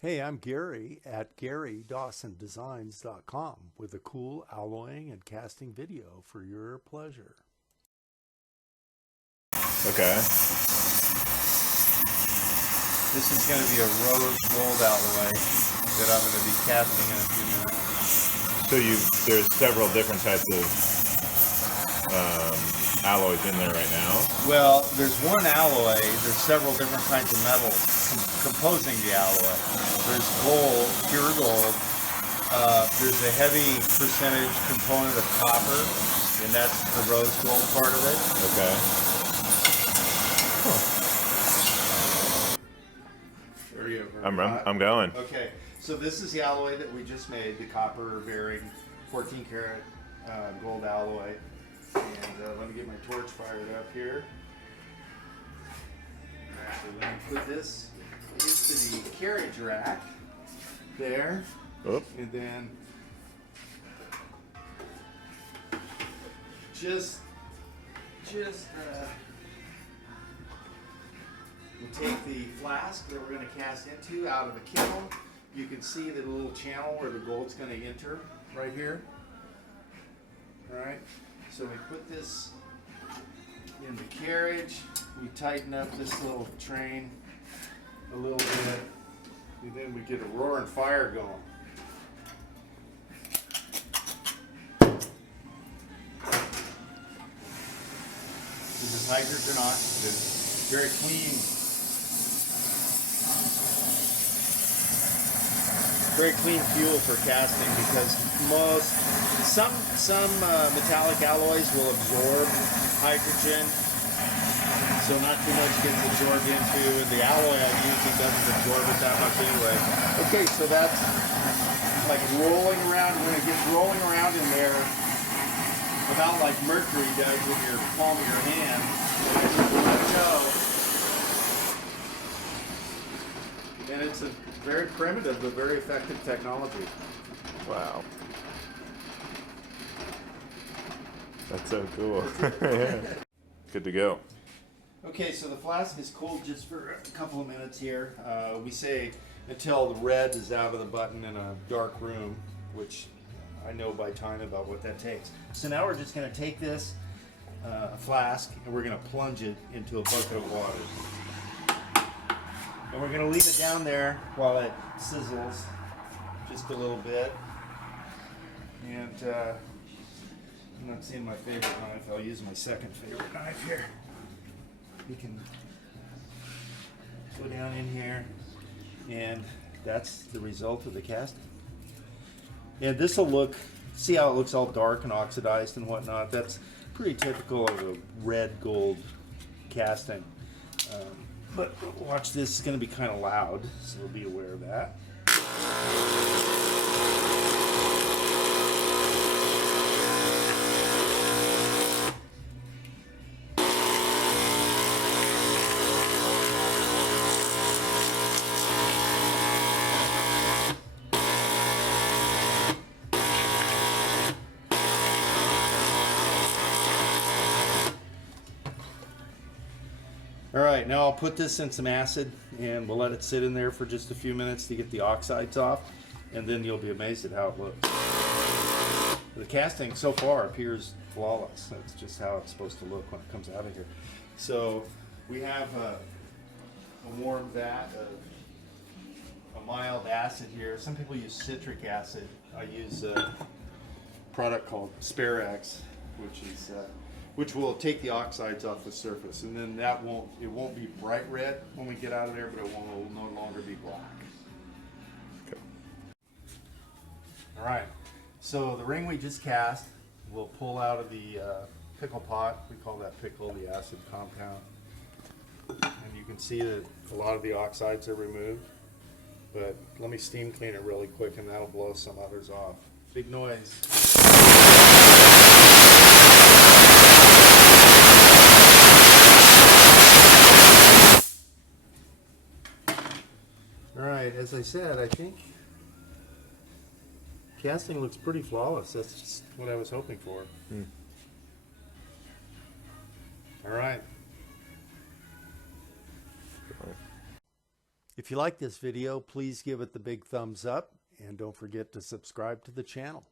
Hey, I'm Gary at GaryDawsonDesigns.com with a cool alloying and casting video for your pleasure. Okay. This is going to be a rose gold alloy that I'm going to be casting in a few minutes. So there's several different types of alloys in there right now. Well, there's one alloy. There's several different kinds of metals composing the alloy. There's gold, pure gold. There's a heavy percentage component of copper, and that's the rose gold part of it. Okay. I'm going. Okay, so this is the alloy that we just made, the copper bearing 14 karat gold alloy. And let me get my torch fired up here. So let me put this into the carriage rack there. Oop. And then just we'll take the flask that we're going to cast into out of the kiln. You can see the little channel where the gold's going to enter right here. All right. So we put this in the carriage. We tighten up this little train a little bit, and then we get a roaring fire going. This is hydrogen oxygen, very clean. Very clean fuel for casting because some metallic alloys will absorb hydrogen, so not too much gets absorbed into, and the alloy I'm using doesn't absorb it that much anyway. Okay, so that's like rolling around. When it gets rolling around in there, about like mercury does in your palm of your hand, let go. And it's a very primitive but very effective technology. Wow. That's so cool. Good to go. Okay, so the flask is cooled just for a couple of minutes here. We say until the red is out of the button in a dark room, which I know by time about what that takes. So now we're just going to take this flask and we're going to plunge it into a bucket of water. And we're going to leave it down there while it sizzles just a little bit. And I'm not seeing my favorite knife. I'll use my second favorite knife here. You can go down in here, and that's the result of the casting. And this will look, see how it looks all dark and oxidized and whatnot? That's pretty typical of a red gold casting. But watch this, it's going to be kind of loud, so be aware of that. All right, now I'll put this in some acid and we'll let it sit in there for just a few minutes to get the oxides off, and then you'll be amazed at how it looks. The casting so far appears flawless. That's just how it's supposed to look when it comes out of here. So we have a warm vat of a mild acid here. Some people use citric acid. I use a product called Sparex, which will take the oxides off the surface, and then it won't be bright red when we get out of there, but it will no longer be black. Okay. All right, so the ring we just cast, we'll pull out of the pickle pot. We call that pickle, the acid compound. And you can see that a lot of the oxides are removed, but let me steam clean it really quick and that'll blow some others off. Big noise. All right, as I said, I think casting looks pretty flawless. That's just what I was hoping for. All right. If you like this video, please give it the big thumbs up and don't forget to subscribe to the channel.